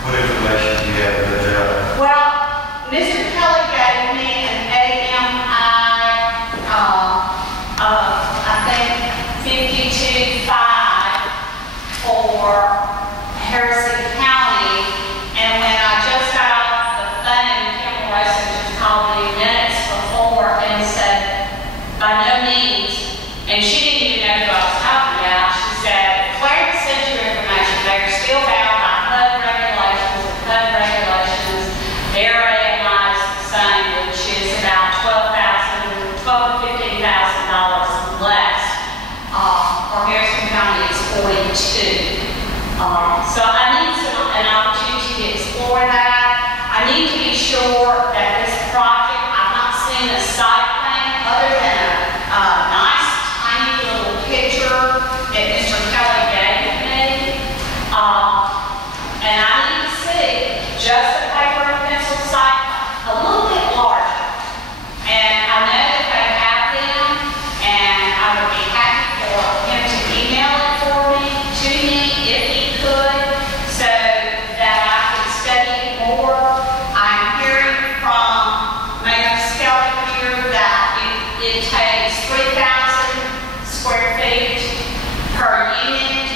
What information do you have to go down? Well, Mr. Kelly gave me an AMI, I think 52.5 for Harrison County. And when I just got off the phone, Kim Wilson just called me minutes before and said, by no means, and she didn't even know who I was talking about. She said, Claire sent you information. They're still bound by HUD regulations. The HUD regulations, their AMI is the same, which is about $12,000 to $15,000 less. For Harrison County, it's 42. So I need an opportunity to explore that. I need to be sure that this project, I've not seen a site plan other than a nice tiny little picture that Mr. Kelly gave me. And I need to see just a paper and pencil site a little bit larger. And I know that they have them, and I would be happy for him to email it to me if he could, so that I can study it more. I'm hearing from Mayor Skelly here that it takes 3,000 square feet per unit.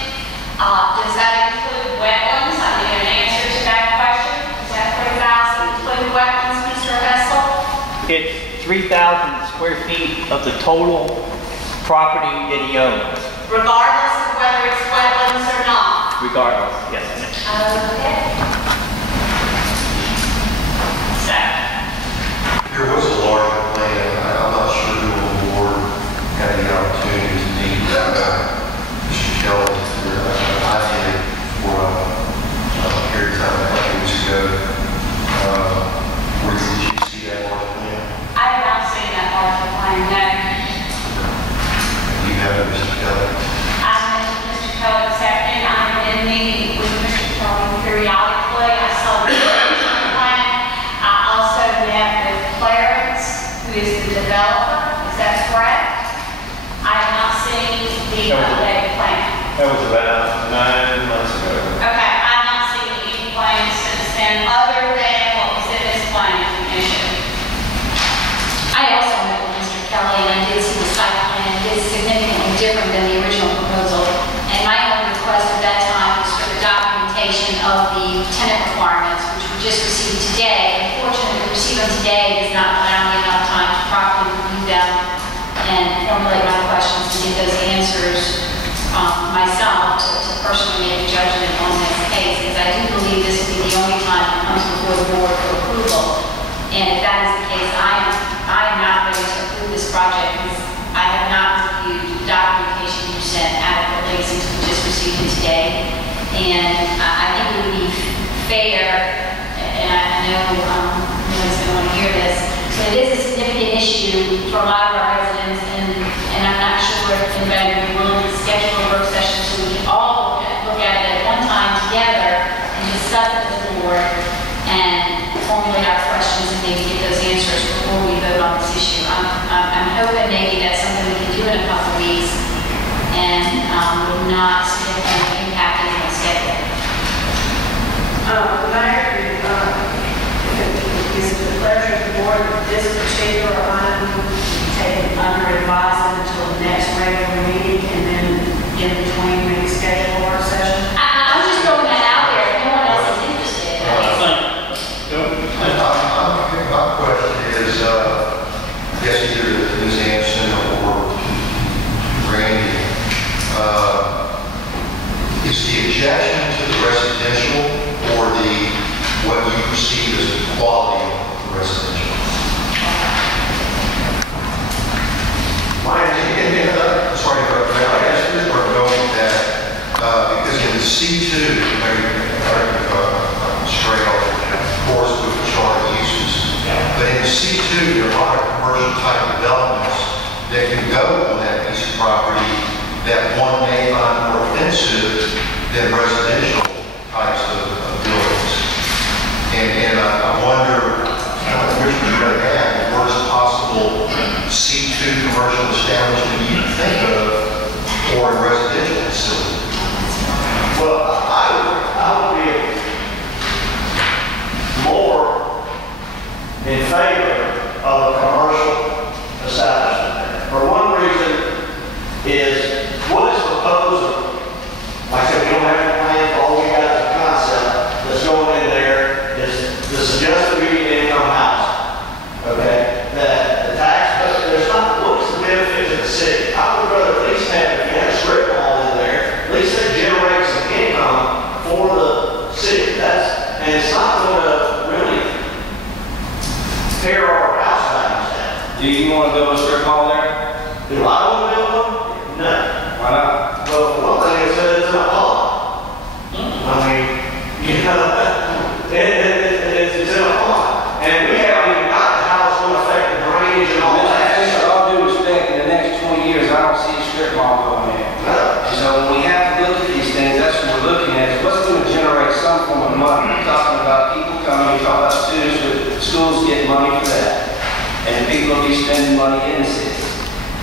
Does that include wetlands? I need an answer to that question. Does that 3,000 include wetlands, Mr. Hessel? It's 3,000 square feet of the total property that he owns. Regardless of whether it's wetlands or not? Regardless, yes. Okay. So, There was a larger plan. I'm not sure who on the board had the opportunity to meet Mr. Kelly. I did for a period of time, a couple weeks ago. Where did you see that large plan? I have not seen that larger plan, no. You have it, Mr. Kelly? I met with Mr. Kelly this afternoon. I have been meeting with Mr. Kelly periodically. I saw the original plan. I also met with Clarence, who is the developer. Is that correct? I have not seen the updated plan. That was about 9 months ago. Okay, I have not seen any plans since then, other than what was in this planning commission. I also met with Mr. Kelly, and I did see the site plan. It is significantly different than the original proposal. And my only request at that time was for the documentation of the tenant requirements, which we just received today. Unfortunately, receiving them today does not allow me enough time to properly review them and formulate my questions and get those answers myself to personally make a judgment on this case, because I do believe this will be the only time it comes before the board for approval. And if that is the case, I am not ready to approve this project because I have not reviewed the documentation you sent adequately since we just received it today. And I think it would be fair, and I know nobody's going to want to hear this, but it is a significant issue for a lot of our residents, and I'm not sure if anybody would be willing to schedule a work session so we can all look at it at one time together and discuss it with the board and formulate our questions and maybe get those answers before we vote on this issue. I'm hoping maybe that's something we can do in a couple of weeks and will not significantly impact any schedule. Mayor, is the pleasure of the board that this particular item be taken under advisement until the next regular meeting and then in between maybe schedule a work session? I'm just throwing that out there if no one else is interested. My question is, I guess either Ms. Anderson or Randy, is the objection to the residential or what you perceive as the quality of the residential? Sorry to interrupt, I guess here's where I'm going with that, because in the C2, straight off, of course, with the chart uses, but in the C2, there are a lot of commercial type developments that can go on that piece of property that one may find more offensive than residential types of buildings. And I wonder which would you rather have, the worst possible C2 commercial establishment you can think of, or a residential facility. Well, I would be You know, it's in a pond. And we haven't even got the house going to affect the drainage and all that. With all due respect, in the next 20 years, I don't see a strip mall going there. No. So when we have to look at these things, that's what we're looking at, is what's going to generate some form of money. We're talking about people coming, we're talking about students with schools getting money for that. And people will be spending money in the city.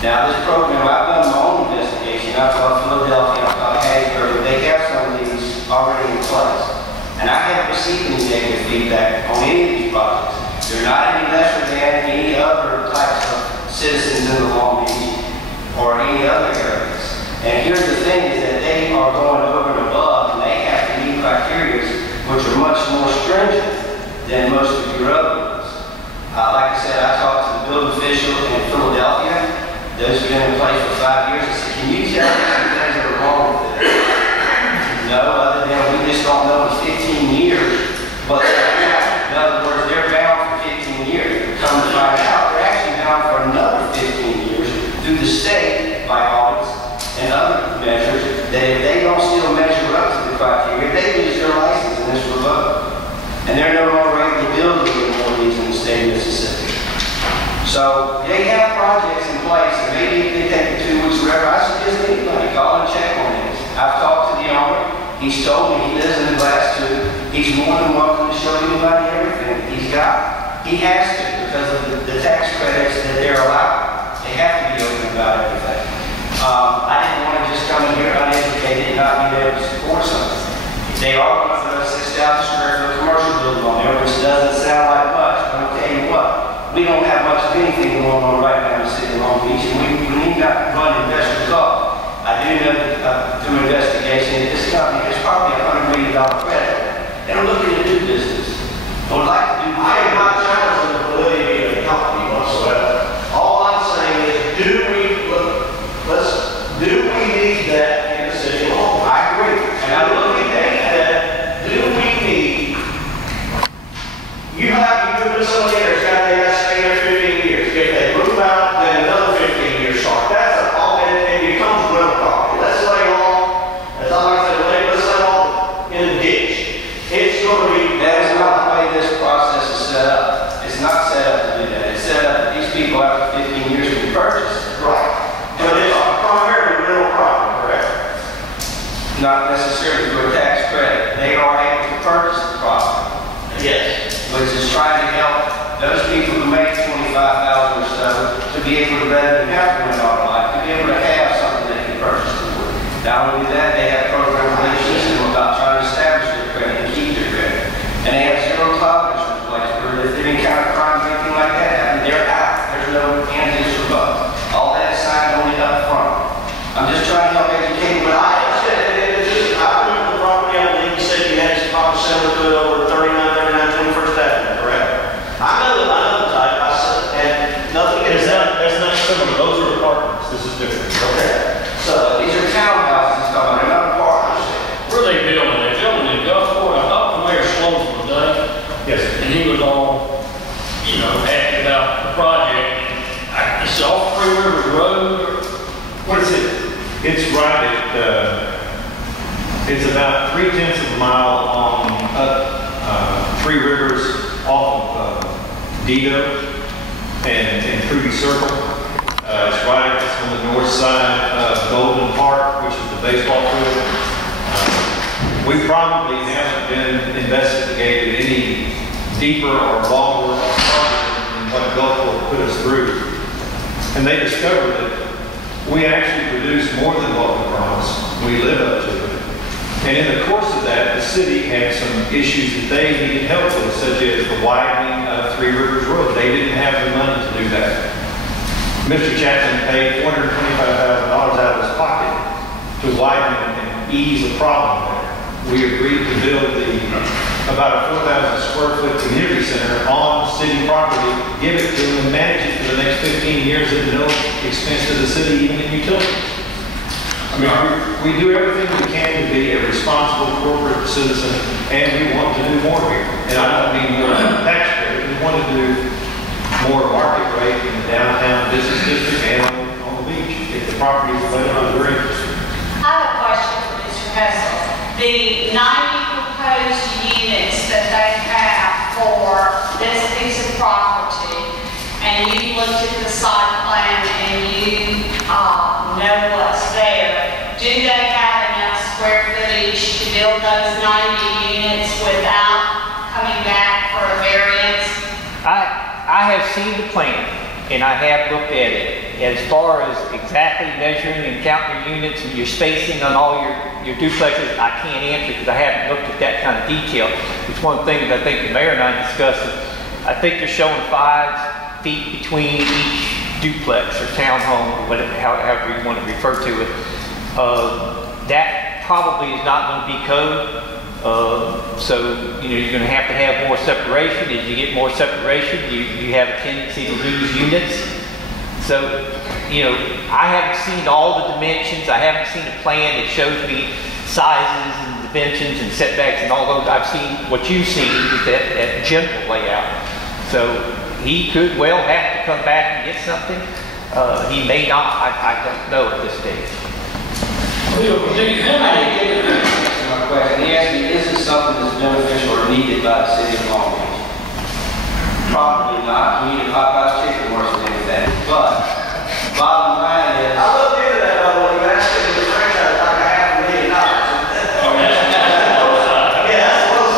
Now this program, I've done my own investigation. I've thought Philadelphia, I've thought Hattiesburg, they have some of these already in place. And I haven't received any negative feedback on any of these projects. They're not any lesser than any other types of citizens in the Long Beach or any other areas. And here's the thing is that they are going over and above, and they have to meet criteria which are much more stringent than most of your other ones. Like I said, I talked to the building official in Philadelphia. Those have been in place for 5 years. I said, can you tell me some things that are wrong with this? No, other than we just don't know in 15 years what's going to happen. In other words, they're bound for 15 years. Come to find out, they're actually bound for another 15 years through the state by audits and other measures that if they don't still measure up to the criteria, they lose their license and it's revoked. And they're no longer able to build any more of these in the state of Mississippi. So they have projects in place, and maybe if they take 2 weeks or whatever, I suggest anybody call and check on this. I've talked to the owner. He's told me he lives in the glass tube. He's more than welcome to show anybody everything he's got. He has to because of the tax credits that they're allowed. They have to be open about everything. I didn't want to just come in here uneducated and not be able to support something. They are going to put a 6,000 square foot commercial building on there, which doesn't sound like much, but I'll tell you what, we don't have much of anything going on right now in the city of Long Beach, and we need not run investors off. I do know that through investigation that this company has probably a $100 million credit, and are looking to do business. I would like to do I am not challenging the validity of the company whatsoever. All I'm saying is, do we need that in the city of Long Beach? I agree. And I'm looking at that. Do we need, you have to move somebody that's got to stay there 15 years. If they move out, then another 15 years start. That's and it becomes rental property. Let's lay all, as I like to say, let's lay all in the ditch. It's going to be. That is not the way this process is set up. It's not set up to do that. It's set up that these people after 15 years can purchase. Right. But it's primarily rental property, correct? Not necessarily for a tax credit. They are able to purchase the property. Yes. Which is trying to help those people who make $25,000 or so to be able to rather than have to rent all their life, to be able to have something they can purchase them with. Not only that, they have program relations about trying to establish their credit and keep their credit. And they have zero tolerance in place where if they encounter crime or anything like that happen, they're out. There's no antis or bucks. All that is signed only up front. I'm just trying to help educate what I remember the property on Lee, you said you had some property similar to it over 39, 21st Avenue, correct? I know the type, I said, and nothing is that. That's not similar. Those are apartments. This is different. Okay. So these are townhouses, it's talking about, they're not apartments. Where they building? They building in Gulfport. I talked to Mayor Sloan for a day, Yes. and he was all, asking about the project. It's off Three Rivers Road. What is it? It's right at, it's about 0.3 of a mile on Three Rivers off of Dido and Trudy Circle. It's right, it's on the north side of Golden Park, which is the baseball field. We probably haven't been investigated any deeper or longer or farther than what Gulfport put us through. And they discovered that we actually produce more than what we promised. We live up to it. And in the course of that, the city had some issues that they needed help with, such as the widening of Three Rivers Road. They didn't have the money to do that. Mr. Chapman paid $425,000 out of his pocket to widen and ease the problem there. We agreed to build about a 4,000 square foot community center on city property, give it to them and manage it for the next 15 years at no expense to the city, even in utilities. I mean, we do everything we can to be a responsible corporate citizen, and we want to do more here. And I don't mean more tax credit. We want to do more market rate in the downtown business district and on the beach, if the property is available, we're interested. I have a question for Mr. Kessel. The 90 proposed and you looked at the site plan and you know what's there, do they have enough square footage to build those 90 units without coming back for a variance? I have seen the plan, and I have looked at it. As far as exactly measuring and counting your units and your spacing on all your duplexes, I can't answer because I haven't looked at that kind of detail. It's one thing that I think the mayor and I discussed. I think they're showing 5 feet between each duplex or townhome, or whatever, however you want to refer to it. That probably is not going to be code. So, you're going to have more separation. As you get more separation, you have a tendency to lose units. So, I haven't seen all the dimensions. I haven't seen a plan that shows me sizes and dimensions and setbacks and all those. I've seen what you've seen with that general layout. So, he could well have to come back and get something. He may not. I don't know at this stage. Well, do you have I any? didn't get an answer to my question. He asked me, is it something that's beneficial or needed by the city of Long Beach? Probably not. We need a Popeye's chicken worse than anything. But bottom line is, I looked into that, by the way, you asked me to franchise like $500,000. Yeah, that's close.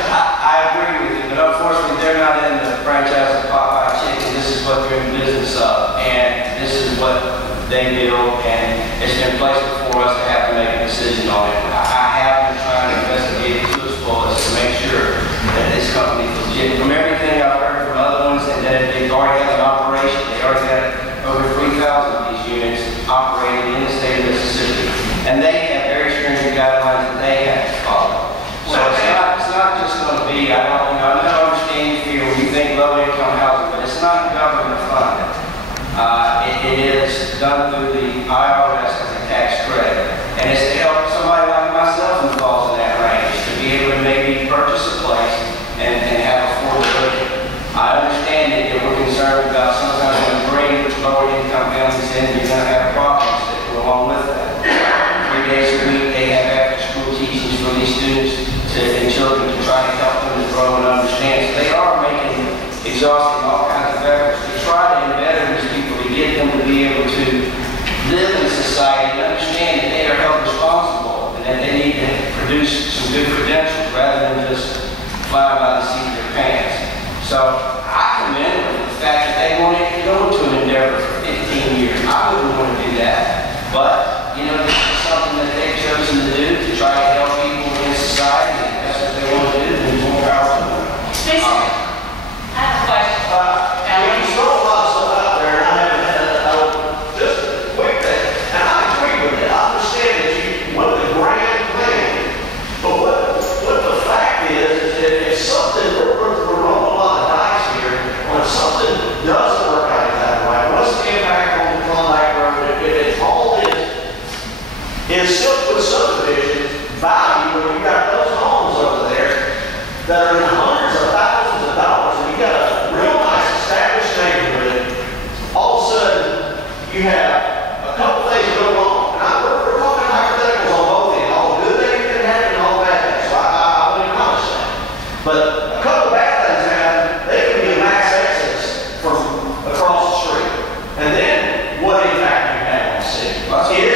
I agree with you, but unfortunately, they're not in the franchise of Popeye Chicken. This is what they're in business of, and this is what they build, and it's been placed before us to have to make a decision on it. I have been trying to investigate it to its fullest to make sure that this company is legit. From everything I've heard from other ones, and that they've already had an operation, they already got over 3,000 of these units operating in the state of Mississippi, and they have very stringent guidelines that they have to follow. So it's not just going to be, I don't understand you feel, you think low income housing, but it's not government funded. It is done through the IRS as a tax credit, and it's to help somebody like myself who falls in that range to be able to maybe purchase a place and have affordability. I understand that we're concerned about sometimes when you bring lower income families in, you're going to have problems that go along with that. 3 days a week, they have after-school teachings for these students and children to try to help them to grow and understand. So they are exhausting all kinds of efforts to try to embed these people to get them to be able to live in society and understand that they are held responsible and that they need to produce some good credentials rather than just fly by the seat of their pants. So I commend them for the fact that they wanted to go into an endeavor for 15 years. I wouldn't want to do that. But, this is something that they've chosen to do to try to help people in society. And that's what they want to do, and more power to them. I have a question. You throw a lot of stuff out there, and I haven't just a quick thing, and I agree with it. I understand that you want the grand plan, but what the fact is that if something, we're rolling a lot of dice here, when something doesn't work out exactly right, what's the impact on the Klondike Road? If all is simple subdivision value, when you got those homes over there that are in hundreds of thousands of dollars, and you got a real nice established neighborhood, all of a sudden you have a couple things go wrong. And we're talking hypotheticals on both ends, all good things can happen and all bad things. So I wouldn't promise that. But a couple bad things happen, they can be a mass exodus from across the street. And then what impact do you have on the city?